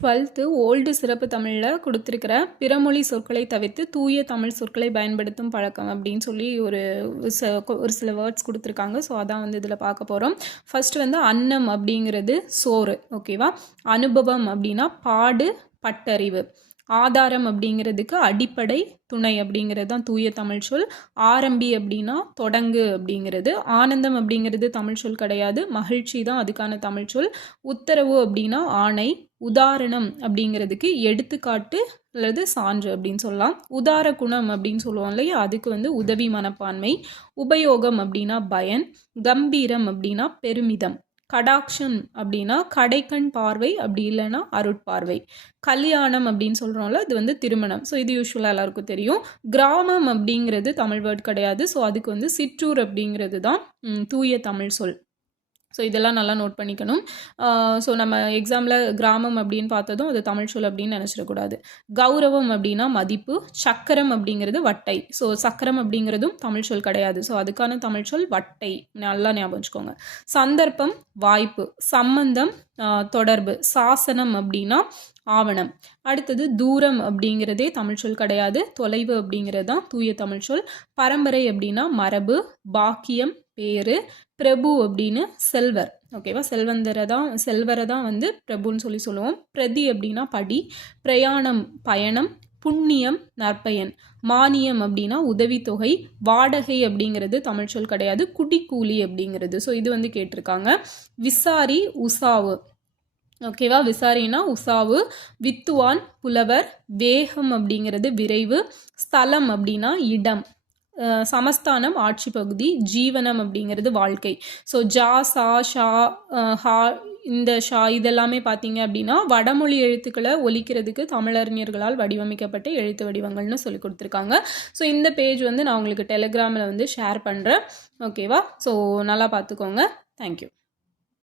Twelfth old சிறப்பு தமிழில் கொடுத்துருக்கிற பிறமொழி சொற்களை தவிர்த்து தூய தமிழ் சொற்களை பயன்படுத்தும் பழக்கம் அப்படின்னு சொல்லி ஒரு ஒரு சில வேர்ட்ஸ் கொடுத்துருக்காங்க. ஸோ அதான் வந்து இதில் பார்க்க போகிறோம் ஃபஸ்ட்டு வந்து அன்னம் அப்படிங்கிறது சோறு ஓகேவா அனுபவம் அப்படின்னா பாடு பட்டறிவு. ஆதாரம் அப்படிங்கிறதுக்கு அடிப்படை துணை அப்படிங்கிறது தான் தூய தமிழ் சொல். ஆரம்பி அப்படின்னா தொடங்கு அப்படிங்கிறது. ஆனந்தம் அப்படிங்கிறது தமிழ் சொல் கிடையாது. மகிழ்ச்சி தான் அதுக்கான தமிழ் சொல். உத்தரவு அப்படின்னா ஆணை. உதாரணம் அப்படிங்கிறதுக்கு எடுத்துக்காட்டு அல்லது சான்று அப்படின்னு சொல்லலாம். உதார குணம் அப்படின்னு சொல்லுவோம் இல்லையா? அதுக்கு வந்து உதவி மனப்பான்மை. உபயோகம் அப்படின்னா பயன். கம்பீரம் அப்படின்னா பெருமிதம். கடாக்ஷம் அப்படின்னா கடைக்கண் பார்வை அப்படி இல்லைன்னா அருட்பார்வை. கல்யாணம் அப்படின்னு சொல்கிறோம்ல இது வந்து திருமணம். ஸோ இது யூஸ்வலாக எல்லாருக்கும் தெரியும். கிராமம் அப்படிங்கிறது தமிழ் வேர்ட் கிடையாது. ஸோ அதுக்கு வந்து சிற்றூர் அப்படிங்கிறது தான் தூய தமிழ் சொல். ஸோ இதெல்லாம் நல்லா நோட் பண்ணிக்கணும். ஸோ நம்ம எக்ஸாமில் கிராமம் அப்படின்னு பார்த்ததும் அது தமிழ் சொல் அப்படின்னு நினச்சிடக்கூடாது. கௌரவம் அப்படின்னா மதிப்பு சக்கரம் அப்படிங்கிறது வட்டை. ஸோ சக்கரம் அப்படிங்கிறதும் தமிழ் சொல் கிடையாது. ஸோ அதுக்கான தமிழ் சொல் வட்டை. நல்லா ஞாபகம் வச்சுக்கோங்க. சந்தர்ப்பம் வாய்ப்பு. சம்பந்தம் தொடர்பு. சாசனம் அப்படின்னா ஆவணம். அடுத்தது தூரம் அப்படிங்கிறதே தமிழ் சொல் கிடையாது. தொலைவு அப்படிங்கிறது தான் தூய தமிழ் சொல். பரம்பரை அப்படின்னா மரபு பாக்கியம் பேரு பிரபு அப்படின்னு செல்வர். ஓகேவா செல்வந்தரை தான் செல்வரை தான் வந்து பிரபுன்னு சொல்லி சொல்லுவோம். பிரதி அப்படின்னா படி பிரயாணம் பயணம் புண்ணியம் நற்பயன். மானியம் அப்படின்னா உதவித்தொகை வாடகை அப்படிங்கிறது தமிழ் சொல் கிடையாது. குடிக்கூலி அப்படிங்கிறது. ஸோ இது வந்து கேட்டிருக்காங்க. விசாரி உசாவு. ஓகேவா விசாரினா உசாவு வித்துவான் புலவர் வேகம் அப்படிங்கிறது விரைவு. ஸ்தலம் அப்படின்னா இடம். சமஸ்தானம் ஆட்சி பகுதி ஜீவனம் அப்படிங்கிறது வாழ்க்கை. ஸோ ஜா சா ஷா ஹா இந்த ஷா இதெல்லாமே பார்த்தீங்க அப்படின்னா வடமொழி எழுத்துக்களை ஒலிக்கிறதுக்கு தமிழறிஞர்களால் வடிவமைக்கப்பட்ட எழுத்து வடிவங்கள்னு சொல்லி கொடுத்துருக்காங்க. ஸோ இந்த பேஜ் வந்து நான் உங்களுக்கு டெலிகிராமில் வந்து ஷேர் பண்ணுறேன் ஓகேவா ஸோ நல்லா பார்த்துக்கோங்க. தேங்க்யூ